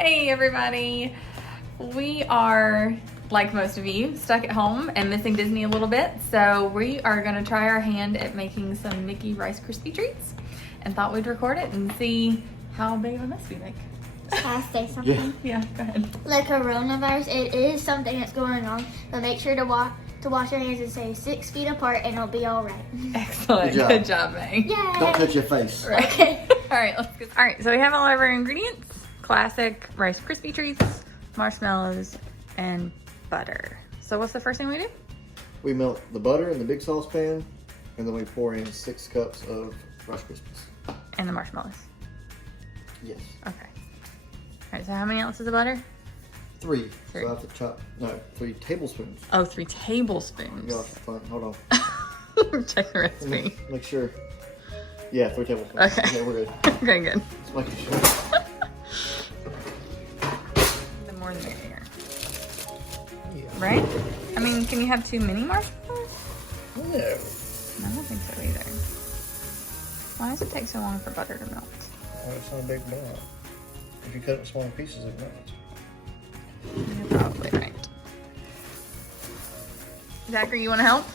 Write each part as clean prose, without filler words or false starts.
Hey everybody! We are, like most of you, stuck at home and missing Disney a little bit, so we are going to try our hand at making some Mickey Rice Krispie Treats and thought we'd record it and see how big of a mess we make. Can I say something? Yeah, go ahead. The coronavirus, it is something that's going on, but make sure to wash your hands and stay 6 feet apart and it'll be all right. Excellent. Good job, May. Yay! Don't touch your face. Right. Okay. All right, let's get. All right, so we have all of our ingredients: classic Rice Krispie Treats, marshmallows, and butter. So what's the first thing we do? We melt the butter in the big saucepan, and then we pour in 6 cups of Rice Krispies. And the marshmallows. Yes. Okay. All right, so how many ounces of butter? 3. Three. So I have to chop. No, 3 tablespoons. Oh, 3 tablespoons. Gosh, fun. Hold on. Check the recipe. Make sure. Yeah, 3 tablespoons. Okay. We're good. Okay, good. Just making sure. The more the merrier. Yeah. Right? I mean, can you have 2 mini marshmallows? No. I don't think so either. Why does it take so long for butter to melt? Oh, it's not a big block. If you cut it in smaller pieces, it melts. You're probably right. Zachary, you want to help?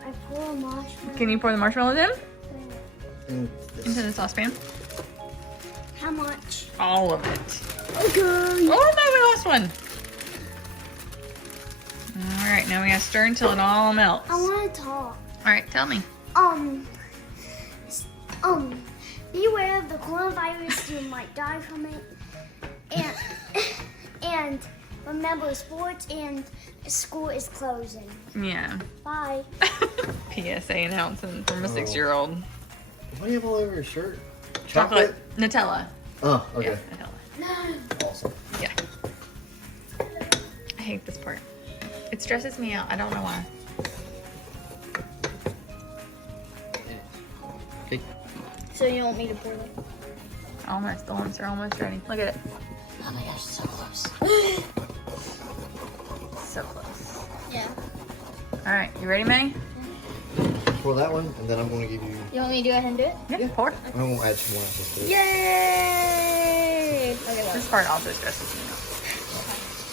I pour a marshmallow. Can you pour the marshmallows in? Into the saucepan? How much? All of it. Okay. Oh no, we lost one. All right, now we gotta stir until it all melts. I want to talk. All right, tell me. Beware of the coronavirus. You might die from it. And remember, sports and school is closing. Yeah. Bye. PSA announcement from a 6-year-old. What do you have all over your shirt? Chocolate Nutella. Oh, okay. Yeah, Nutella. No. Awesome. Yeah. I hate this part. It stresses me out. I don't know why. Okay. So you want me to pour it? Almost. The lumps are almost ready. Look at it. Oh my gosh, so close. So close. Yeah. All right, you ready, May? Pour that one, and then I'm going to give you. You want me to go ahead and do it? Yeah. Pour. I'm going to add some molasses to it. Yay! Okay, This well, part also stresses me out.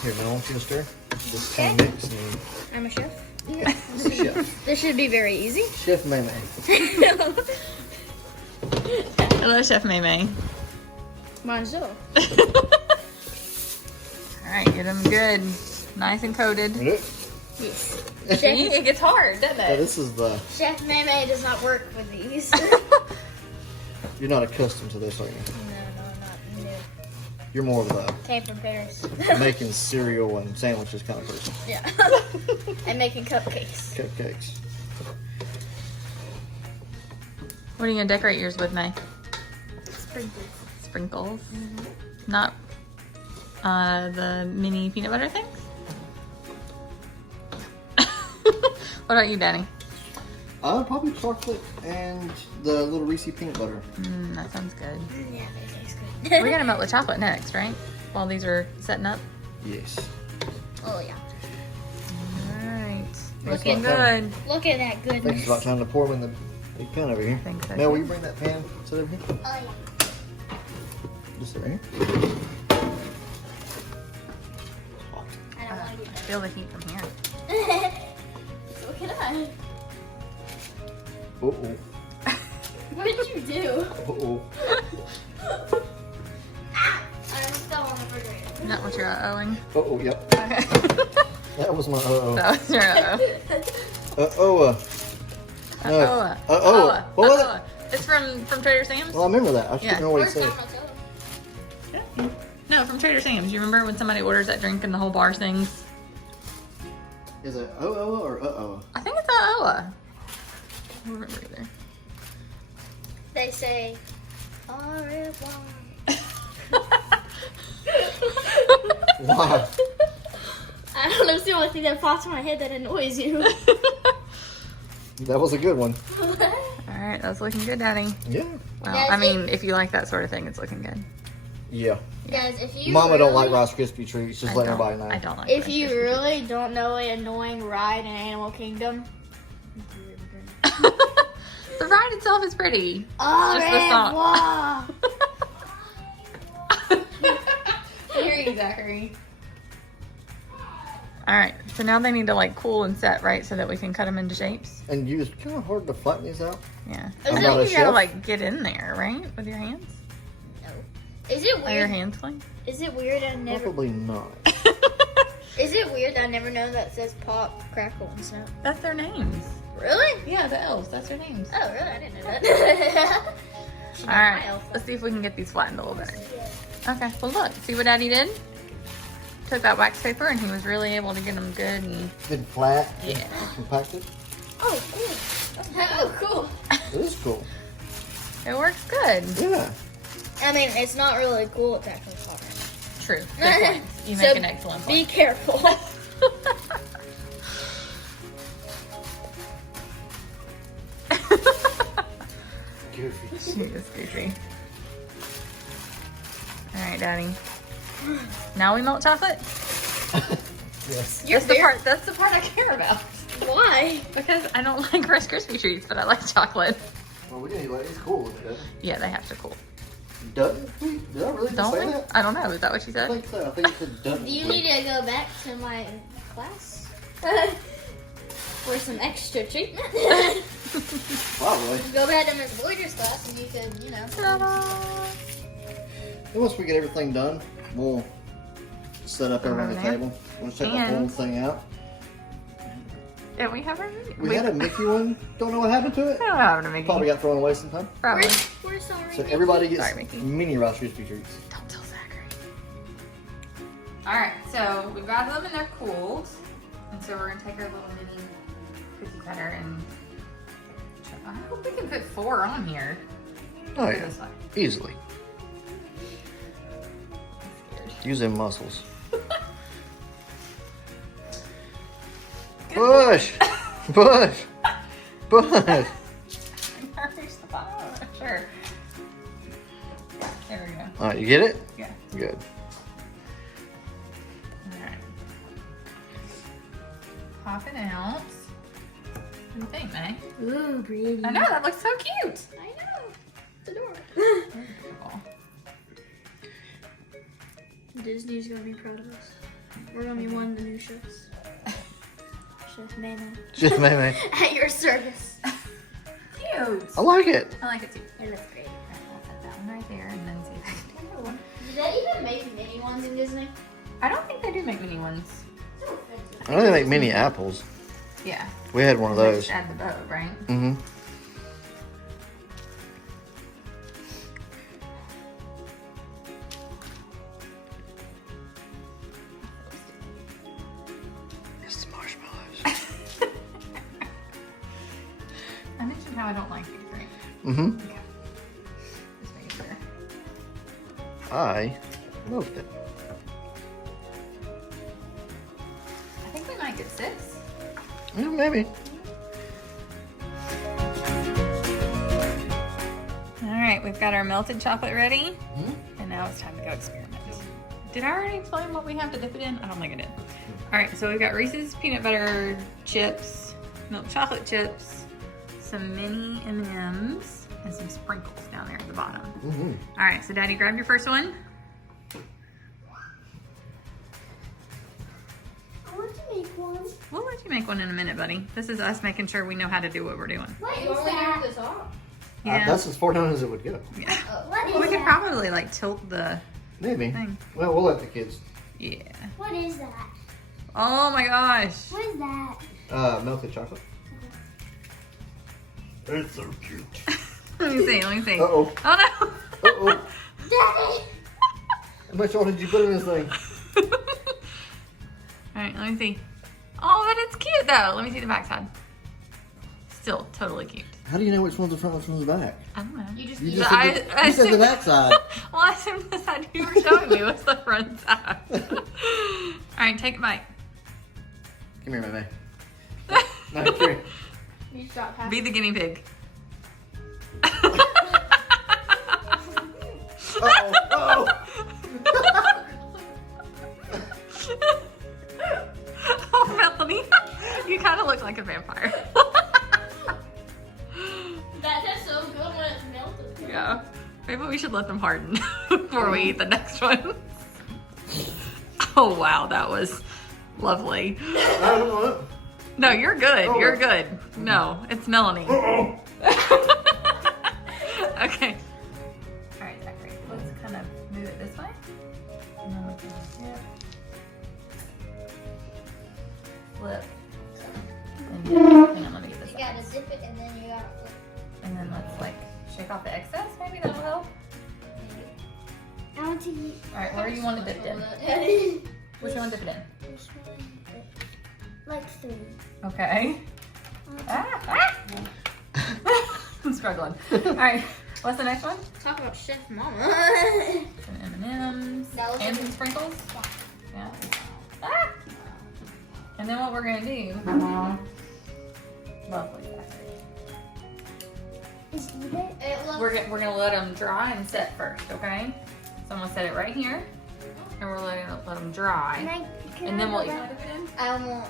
Here, now I want you to stir. Just kind of mix and. I'm a chef. Chef. This should be very easy. Chef May. Hello, Chef May May. Bonjour. All right, get them good, nice and coated. Yes. See, it gets hard, doesn't Yeah, it? this is the. Chef Meme does not work with these. You're not accustomed to this, are you? No, I'm not. No. You're more of a Came from Paris. making cereal and sandwiches kind of person. Yeah. And making cupcakes. Cupcakes. What are you gonna decorate yours with, May? Sprinkles. Sprinkles. Not the mini peanut butter things? What about you, Danny? Probably chocolate and the little Reese peanut butter. That sounds good. Yeah, they taste good. We're gonna melt the chocolate next, right? While these are setting up. Yes. Oh, yeah. All right. That's Looking about time. good. Look at that I think it's goodness. about time to pour them in the big pan over here. I think so. Mel, will you bring that pan? Sit over here. Oh, yeah. Just sit right here. Hot. I don't want to I get feel the heat from here. that. So can I? Uh-oh. What did you do? Uh-oh. I'm still on the refrigerator. Isn't that what you're owing? Uh-oh, yep. Okay. That was my uh-oh. That was your Uh-oh. No. Uh-oh. What was it? It's from Trader Sam's? Well, I remember that. I just Yeah. didn't know what he Where's said. Mama? No, from Trader Sam's. You remember when somebody orders that drink and the whole bar sings? Is it oh or uh-oh? I think it's Iowa. I don't remember either. They say, au revoir. Wow. I don't know, it's the only thing that pops in my head that annoys you. That was a good one. All right, that's looking good, Daddy. Yeah. Well, Guys, I mean, if you like that sort of thing, it's looking good. Yeah. Guys, if you Mama don't like really- Rice Krispie Treats. Just I let don't- everybody know. I don't like If Rice you Krispie really don't know an annoying ride in Animal Kingdom, Treats. The ride itself is pretty. au Just the song. revoir. Okay, Zachary. All right, so now they need to like cool and set, right, so that we can cut them into shapes. And it's kind of hard to flatten these out. Yeah. Is I it- think you chef? gotta like get in there, right, with your hands. No. Is it Are your weird? hands clean? Is it weird? I never. Probably not. Is it weird? I never know that says pop, crackle, and snap. That's their names. Really? Yeah, the elves. That's their names. Oh, really? I didn't know that. She's All not right, my elf. let's see if we can get these flattened a little better. Okay, well look, see what Daddy did? Took that wax paper and he was really able to get them good and Good and flat. Yeah. Compacted. Oh, cool. Oh, cool. It is cool. it works good. Yeah. I mean, it's not really cool. It's actually hard. True. Good point. You make So, an excellent Be point. careful. Goofy. She is goofy. All right, Daddy. Now we melt chocolate. Yes. You're That's the part I care about. Why? Because I don't like Rice Krispie treats, but I like chocolate. Well, we didn't like it's cool. Doesn't it? Yeah, they have to cool. Doesn't? Did I really just Don't say we? that? I don't know. Is that what she I said? think so. I think it said doesn't. Do you need to go back to my class for some extra treatment? Probably. Go back to Miss Boyder's class and you could, you know. Ta-da! And once we get everything done, we'll set up everything on the Over there. table. We'll check the And- whole thing out. Did we have our We had a Mickey one. Don't know what happened to it. I don't have a Mickey. Probably got thrown away sometime. Probably. We're sorry. So everybody gets Sorry, Mickey. mini Rice Krispie treats. Don't tell Zachary. All right, so we've got them and they're cooled. And so we're gonna take our little mini cookie cutter and I hope we can put 4 on here. Oh Look at yeah, this one. easily. I'm scared. Use them muscles. Good Push, push, push. Where's the bottom? Sure. Yeah, there we go. All right, you get it? Yeah. Good. All right. Pop it out. What do you think, May? Ooh, pretty. I know, that looks so cute. I know. It's adorable. Very beautiful. Disney's gonna be proud of us. We're gonna be one of the new chefs. Chef Mano. Just maybe. At your service. Cute. I like it. I like it too. It looks great. All right, we'll put that one right there and then see if I can do another one. Do they even make mini ones in Disney? I don't think they do make mini ones. I know they make mini apples. Yeah. We had one of They those. just add the bow, right? Mm-hmm. It's the marshmallows. I mentioned how I don't like these, right? Mm-hmm. Okay. Just making sure. I loved it. I think we might get 6. Yeah, maybe. All right, we've got our melted chocolate ready. Mhm. And now it's time to go experiment. Did I already explain what we have to dip it in? I don't think I did. All right, so we've got Reese's peanut butter chips, milk chocolate chips, some mini M&Ms, and some sprinkles down there at the bottom. Mm-hmm. All right, so Daddy, grab your first one. I want to make one. We'll let you make one in a minute, buddy. This is us making sure we know how to do what we're doing. What is that? This off? Yeah. That's as far down as it would go. Yeah. What is We could that? probably like tilt the Maybe. thing. Well, we'll let the kids. Yeah. What is that? Oh my gosh. What is that? Melted chocolate. It's so cute. Let me see. Let me see. Uh-oh. Oh no. Uh-oh. Daddy! How much oil did you put in this thing? All right, let me see. Oh, but it's cute though. Let me see the backside. Still totally cute. How do you know which one's the front, which one's the back? I don't know. You just You keep just I- said, I you said the assume- back side. Well, I assumed the side you were showing me was the front side. All right, take a bite. Come here, Meme. No, come here. You stop Be the guinea pig. Uh-oh. Oh, Melanie, you kind of look like a vampire. That tastes so good when it's melted. Yeah, maybe we should let them harden before we eat the next one. Oh wow, that was lovely. I don't know. No, you're good. Oh. You're good. No, it's Melanie. Uh-oh. Okay. All right, Zachary. Let's kind of move it this way. And then we can flip. And hang on, let me get this You out. gotta zip it and then you gotta flip. And then let's like shake off the excess. Maybe that will help. I want to eat. All right, where do you want to dip it in? Which one dip it in? Like 3. Okay. I'm struggling. All right, what's the next one? Talk about Chef Mama. Some M&Ms That was and it. some sprinkles. Yeah. Ah! And then what we're gonna do? Lovely. Is eat it? It looks We're gonna let them dry and set first, okay? So I'm gonna set it right here, and we're let them dry, and then we'll eat it. I won't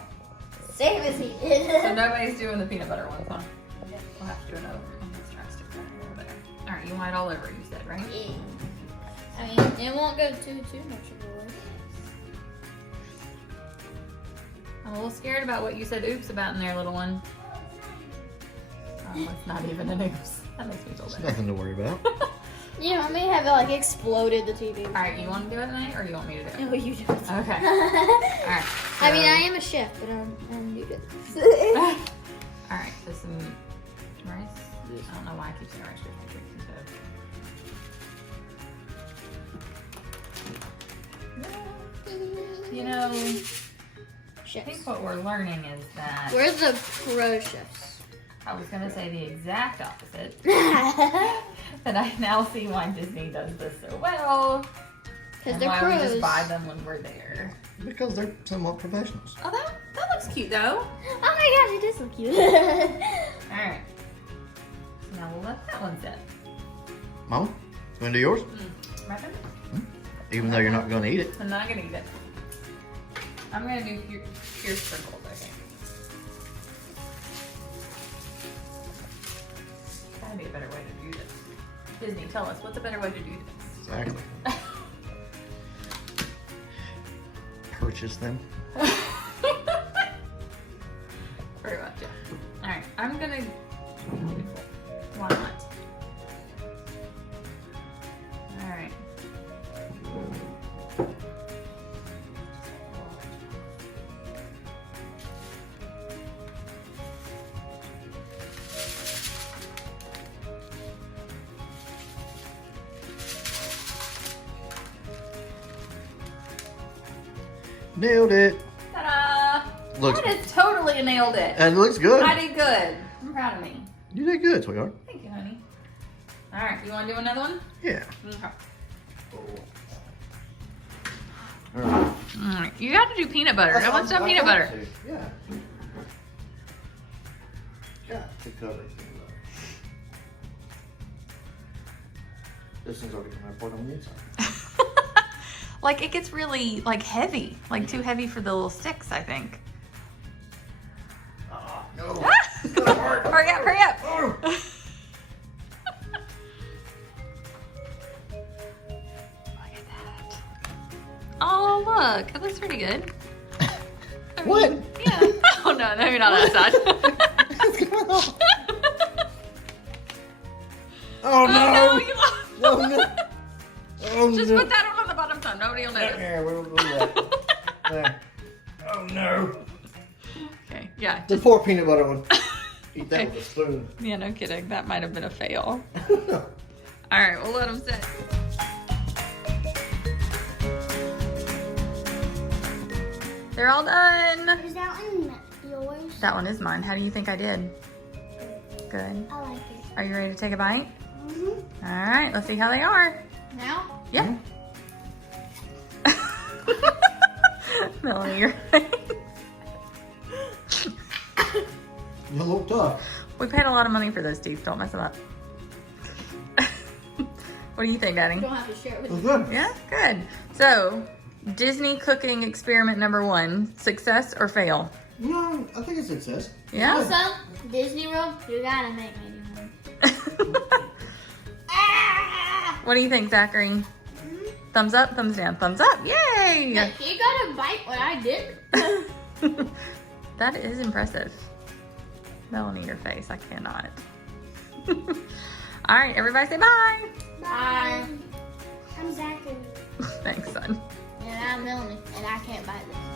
save as he So did. nobody's doing the peanut butter ones, huh? We'll have to do another one. Let's try to stick that in a little bit. All right, you want it all over, you said, right? Yeah. I mean, it won't go too much of a way. I'm a little scared about what you said oops about in there, little one. Oh, it's not even an oops. That makes me feel better. Nothing to worry about. You know, I may have like exploded the TV. All right, you want to do it tonight, or you want me to do it? No, you do it. Okay. All right. I mean, so- I am a chef, but I'm new to this. All right, so some rice. I don't know why I keep saying Rice Krispie Treats instead. You know, I Chefs. think what we're learning is that We're the pro chefs. I was going to say the exact opposite. And I now see why Disney does this so well. Because And they're why pros. we just buy them when we're there. Because they're somewhat professionals. Oh, that looks cute though. Oh my gosh, it does look cute. All right. So now we'll let that one sit. Mama, you want to do yours? My turn? Even though you're not going to eat it. I'm not gonna eat it. I'm gonna do pure sprinkles, I think. Gotta be a better way to do this. Disney, tell us, what's a better way to do this? Exactly. Purchase them. Very much, yeah. Alright, I'm gonna... Why not? Alright. Nailed it. Ta-da! Looks- That is totally nailed it. And it looks good. I did good. I'm proud of me. You did good, sweetheart. Thank you, honey. Alright, you wanna do another one? Yeah. Okay. All right. Alright, you have to do peanut butter. No one's done peanut butter. Yeah. Got to cover peanut butter. This one's already coming apart on the inside. Like it gets really like heavy, like too heavy for the little sticks, I think. No. Hurry up, hurry up. Oh. Look at that. Oh, look, it looks pretty good. I mean, What? Yeah. Oh, no, maybe not outside. Oh Oh, no! no, you lost. Oh no! Oh Just no! put that on the bottom so nobody will notice. There, we'll do that. There. Oh no! Okay, yeah. The Just, poor peanut butter one. Eat that with a spoon. yeah, no kidding. That might have been a fail. All right, we'll let them sit. They're all done. Is that one yours? That one is mine. How do you think I did? Good. I like it. Are you ready to take a bite? Mm-hmm. All right, let's see how they are. Now? Yeah. Melanie, you're right. You look tough. We paid a lot of money for those teeth. Don't mess them up. What do you think, Daddy? You don't have to share it with It's me. good. Yeah, good. So, Disney cooking experiment number 1, success or fail? No, I think it's success. Yeah? Also, Disney World, you gotta make me do one. Ah! What do you think, Zachary? Thumbs up, thumbs down, thumbs up. Yay! But he got a bite when I didn't. That is impressive. Melanie, your face, I cannot. All right, everybody say bye. Bye. I'm Zachary. Thanks, son. And I'm Melanie, and I can't bite this.